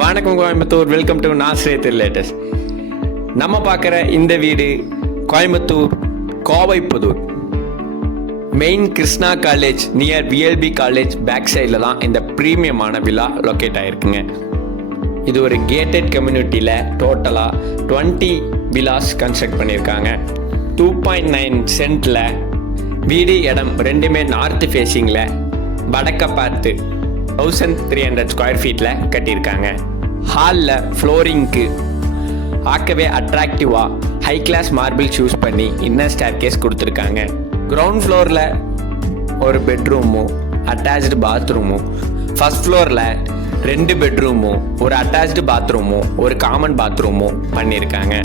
வணக்கம் Coimbatore. Welcome to Nazareth latest நம்ம பார்க்குற இந்த வீடு Coimbatore Kovaipudur. Main Krishna college near VLB college back சைடில் தான் இந்த ப்ரீமியமான விழா லொக்கேட் ஆகிருக்குங்க இது ஒரு கேட்டட் கம்யூனிட்டியில் டோட்டலாக டுவெண்ட்டி விலாஸ் கன்ஸ்ட்ரக்ட் பண்ணியிருக்காங்க. டூ பாயிண்ட் நைன் சென்ட்டில் வீடு இடம் ரெண்டுமே நார்த் ஃபேஸிங்கில் வடக்க பார்த்து தௌசண்ட் த்ரீ ஹண்ட்ரட் ஸ்கொயர் ஃபீட்டில் கட்டியிருக்காங்க. ஹாலில் ஃப்ளோரிங்க்கு பார்க்கவே அட்ராக்டிவாக ஹை கிளாஸ் மார்பிள் சூஸ் பண்ணி இன்னர் ஸ்டேர் கேஸ் கொடுத்துருக்காங்க. கிரவுண்ட் ஃப்ளோரில் ஒரு பெட்ரூமும் அட்டாச்டு பாத்ரூமும் ஃபஸ்ட் ஃப்ளோரில் ரெண்டு பெட்ரூமும் ஒரு அட்டாச்டு பாத்ரூமும் ஒரு காமன் பாத்ரூமும் பண்ணியிருக்காங்க.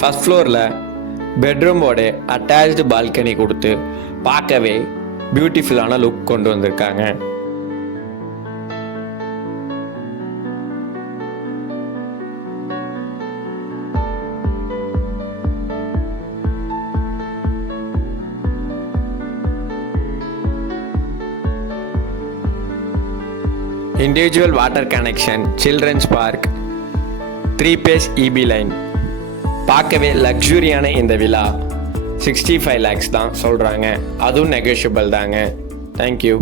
ஃபர்ஸ்ட் ஃப்ளோரில் பெட்ரூமோட அட்டாச்டு பால்கனி கொடுத்து பார்க்கவே பியூட்டிஃபுல்லான லுக் கொண்டு வந்திருக்காங்க. Individual water connection children's park three phase EB line பார்க்கவே லக்ஸுரியான இந்த விழா. சிக்ஸ்டி ஃபைவ் லேக்ஸ் தான் சொல்கிறாங்க அதுவும் நெகோஷியபிள் தாங்க. தேங்க்யூ